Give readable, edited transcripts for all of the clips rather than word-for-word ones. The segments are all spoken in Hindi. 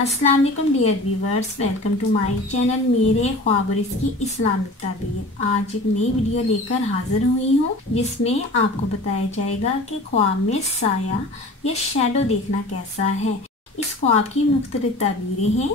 अस्सलाम वालेकुम dear viewers, welcome to my channel मेरे ख्वाब और इसकी इस्लामिक ताबीर। आज एक नई वीडियो लेकर हाजिर हुई हूँ जिसमें आपको बताया जाएगा कि ख्वाब में साया या शैडो देखना कैसा है। इस ख्वाब की मुख्तलिफ ताबीरें हैं।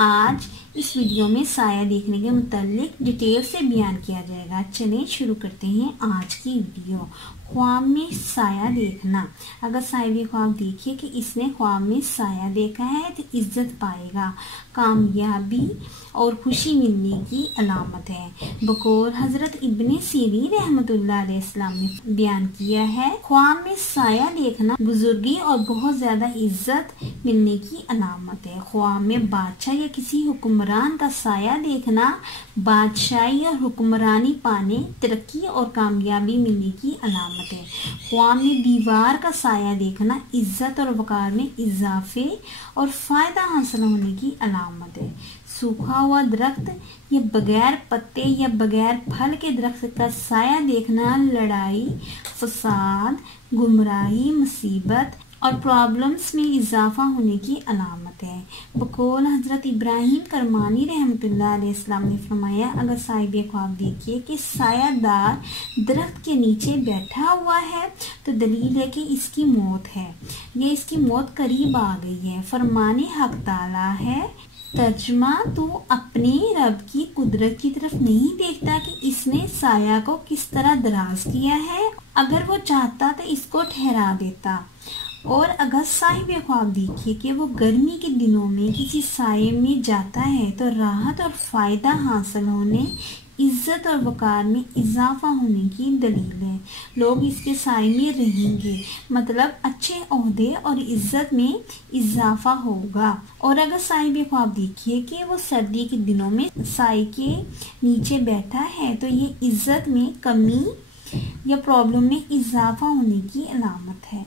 आज इस वीडियो में साया देखने के मुतालिक डिटेल से बयान किया जाएगा। चलें शुरू करते हैं आज की वीडियो। ख्वाब में साया देखना। अगर साहिब ख्वाब देखिए कि इसने ख्वाब में साया देखा है तो इज्जत पाएगा, कामयाबी और खुशी मिलने की अलामत है। बकौल हजरत इब्ने सीरीन रहमतुल्लाह अलैहिस्सलाम ने बयान किया है, ख्वाब में साया देखना बुजुर्गी और बहुत ज्यादा इज्जत मिलने की अलामत है। ख्वाब में बादशाह या किसी हुक्मरान का साया देखना बादशाही और हुक्मरानी पाने, तरक्की और कामयाबी मिलने की अलामत है। ख्वाब में दीवार का साया देखना इज्जत और वकार में इजाफे और फायदा हासिल होने की अलामत है। सूखा हुआ दरख्त या बगैर पत्ते या बगैर फल के दरख्त का साया देखना लड़ाई, फसाद, गुमराही, मुसीबत और प्रॉब्लम्स में इजाफा होने की अलामत है। बकौल हजरत इब्राहिम करमानी रहमतुल्लाह अलैहिस्सलाम ने फरमाया, अगर साहिब ख्वाब देखिए कि सायादार दरख्त के नीचे बैठा हुआ है तो दलील है कि इसकी मौत है या इसकी मौत करीब आ गई है। फरमाने हक ताला है, तर्जमा तो अपने रब की कुदरत की तरफ नहीं देखता कि इसने साया को किस तरह दराज किया है। अगर वो चाहता तो इसको ठहरा देता। और अगर साहिब ख्वाब देखिए कि वो गर्मी के दिनों में किसी साये में जाता है तो राहत और फायदा हासिल होने, इज्जत और वकार में इजाफा होने की दलील है। लोग इसके साये में रहेंगे, मतलब अच्छे ओहदे और इज्जत में इजाफा होगा। और अगर साहिब ख्वाब देखिए कि वो सर्दी के दिनों में साये के नीचे बैठा है तो ये इज्जत में कमी या प्रॉब्लम में इजाफा होने की अलामत है।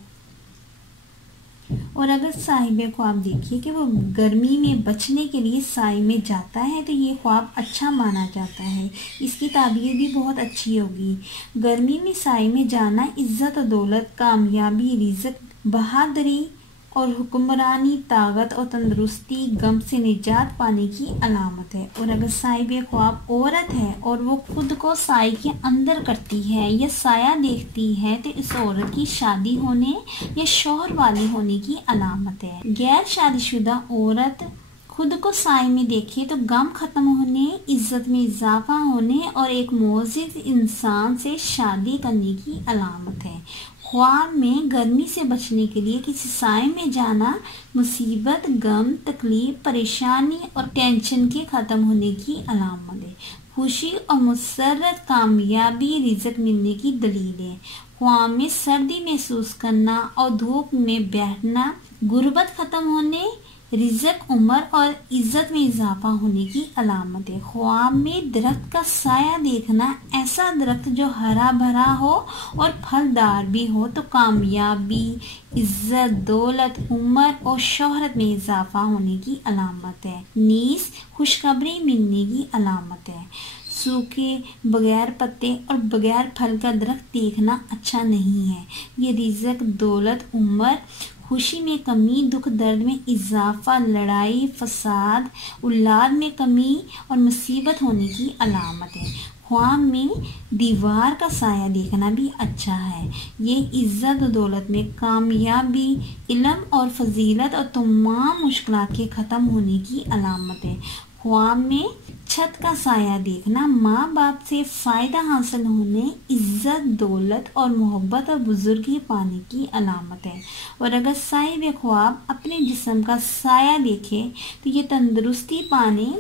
और अगर साहिब ख्वाब देखिए कि वो गर्मी में बचने के लिए साए में जाता है तो ये ख्वाब अच्छा माना जाता है। इसकी ताबीर भी बहुत अच्छी होगी। गर्मी में साए में जाना इज्जत और दौलत, कामयाबी, रिज़्क, बहादुरी और हुक्मरानी, ताकत और तंदुरुस्ती, गम से निजात पाने की अलामत है। और अगर साहिब ख्वाब औरत है और वो खुद को साए के अंदर करती है या साया देखती है तो इस औरत की शादी होने या शौहर वाली होने की अलामत है। गैर शादीशुदा औरत खुद को साए में देखे तो गम खत्म होने, इज्जत में इजाफा होने और एक मोअज़्ज़िज़ इंसान से शादी करने की अलामत है। ख्वाब में गर्मी से बचने के लिए किसी साए में जाना मुसीबत, गम, तकलीफ, परेशानी और टेंशन के खत्म होने की अलामत है। खुशी और मुसर्रत, कामयाबी, रिज़्क मिलने की दलील है। ख्वाब में सर्दी महसूस करना और धूप में बैठना गुर्बत खत्म होने, रिज़्क, उम्र और इज्जत में इजाफा होने की अलामत है। ख्वाब में दरख्त का साया देखना, ऐसा दरख्त जो हरा भरा हो और फलदार भी हो तो कामयाबी, इज्जत, दौलत, उम्र और शोहरत में इजाफा होने की अलामत है। नीस खुशखबरी मिलने की अलामत है। सूखे, बगैर पत्ते और बगैर फल का दरख्त देखना अच्छा नहीं है। ये रिज़्क, दौलत, उम्र, खुशी में कमी, दुख दर्द में इजाफा, लड़ाई, फसाद, औलाद में कमी और मुसीबत होने की अलामत है। ख्वाब में दीवार का साया देखना भी अच्छा है। ये इज्जत और दौलत में कामयाबी, इल्म और फजीलत और तमाम मुश्किलात के ख़त्म होने की अलामत है। ख्वाब में छत का साया देखना माँ बाप से फ़ायदा हासिल होने, इज्जत, दौलत और मोहब्बत और बुजुर्गी पाने की अलामत है। और अगर साहिब ख्वाब अपने जिस्म का साया देखे तो ये तंदुरुस्ती पाने,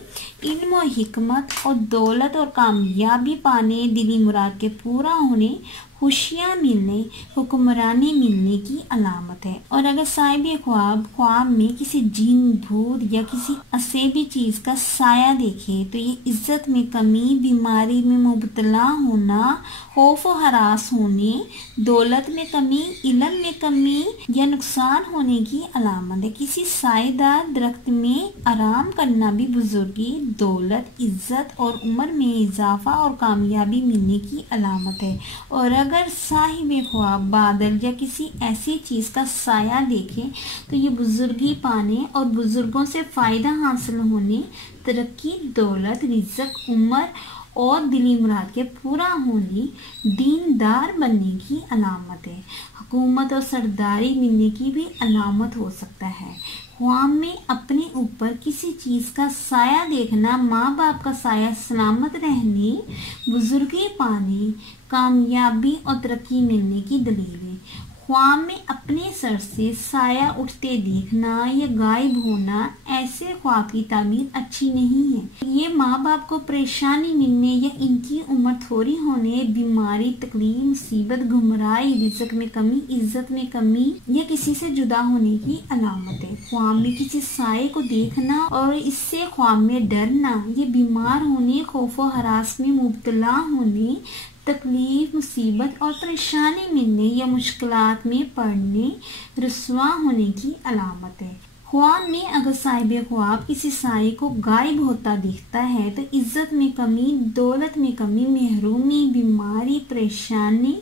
इल्म और हिकमत और दौलत और कामयाबी पाने, दिली मुराद के पूरा होने, खुशियाँ मिलने, हुक्मरानी मिलने की अलामत है। और अगर साहिब ख्वाब में किसी जिन, भूत या किसी असेबी चीज़ का साया देखे तो ये इज्जत में कमी, बीमारी में मुबतला होना, खौफ व हरास होने, दौलत में कमी, इल्म में कमी या नुकसान होने की अलामत है। किसी सायेदार दरख्त में आराम करना भी बुजुर्गी, दौलत, इज्जत और उम्र में इजाफा और कामयाबी मिलने की अलामत है। और अगर साहिब ख्वाब बादल या किसी ऐसी चीज़ का साया देखे तो ये बुजुर्गी पाने और बुजुर्गों से फ़ायदा हासिल होने, तरक्की, दौलत, रिज़्क, उम्र और दिली मुराद के पूरा होने, दीनदार बनने की अलामत है। हुकूमत और सरदारी मिलने की भी अलामत हो सकता है। ख्वाब में अपने ऊपर किसी चीज़ का साया देखना माँ बाप का साया सलामत रहने, बुजुर्गी पाने, कामयाबी और तरक्की मिलने की दलील है। ख्वाब में अपने सर से साया उठते देखना या गायब होना, ऐसे ख्वाब की ताबीर अच्छी नहीं है। ये माँ बाप को परेशानी मिलने या इनकी उम्र थोड़ी होने, बीमारी, तकलीफ, मुसीबत, गुमराही, रिज़्क में कमी, इज्जत में कमी या किसी से जुदा होने की अलामत है। ख्वाब में किसी साये को देखना और इससे ख्वाब में डरना, ये बीमार होने, खौफ व हरास में मुब्तला होने, तकलीफ, मुसीबत और परेशानी मिलने या मुश्किलात में पड़ने, रुसवा होने की अलामत है। ख्वाब में अगर साहिब ख्वाब किसी साये को गायब होता दिखता है तो इज्जत में कमी, दौलत में कमी, महरूमी, बीमारी, परेशानी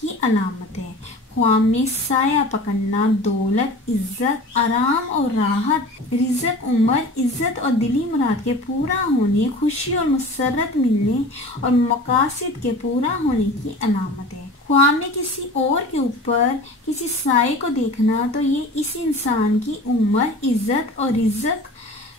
की अलामत है। ख्वाब में साया पकड़ना दौलत, इज्जत, आराम और राहत, रिज़्क, उम्र, इज्जत और दिली मुराद के पूरा होने, खुशी और मसरत मिलने और मकासद के पूरा होने की अलामत है। ख्वाब में किसी और के ऊपर किसी साये को देखना तो ये इस इंसान की उम्र, इज्जत और रिज़्क,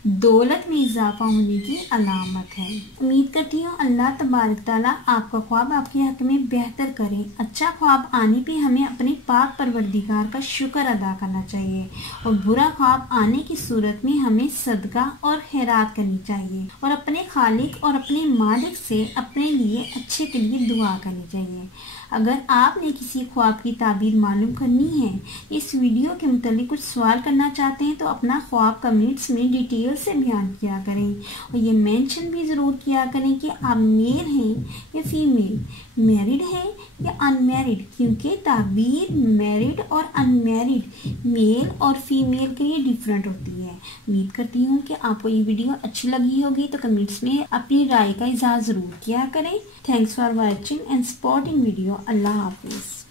दौलत में इजाफा होने की अलामत है। उम्मीद करती हूँ अल्लाह तबारक ताला आपका ख्वाब आपके हक में बेहतर करे। अच्छा ख्वाब आने पे हमें अपने पाक परवरदिगार का शुक्र अदा करना चाहिए और बुरा ख्वाब आने की सूरत में हमें सदका और खैरात करनी चाहिए और अपने खालिक और अपने मालिक से अपने लिए अच्छे के लिए दुआ करनी चाहिए। अगर आपने किसी ख्वाब की ताबीर मालूम करनी है, इस वीडियो के मुतालिक कुछ सवाल करना चाहते हैं तो अपना ख्वाब कमेंट्स में डिटेल से बयान किया करें और ये मेंशन भी ज़रूर किया करें कि आप मेल हैं या फीमेल, मैरिड हैं या अनमैरिड, क्योंकि ताबीर मैरिड और अनमैरिड, मेल और फीमेल के लिए डिफरेंट होती है। उम्मीद करती हूँ कि आपको ये वीडियो अच्छी लगी होगी, तो कमेंट्स में अपनी राय का इज़हार ज़रूर किया करें। Thanks for watching and supporting video. अल्लाह हाफिज़।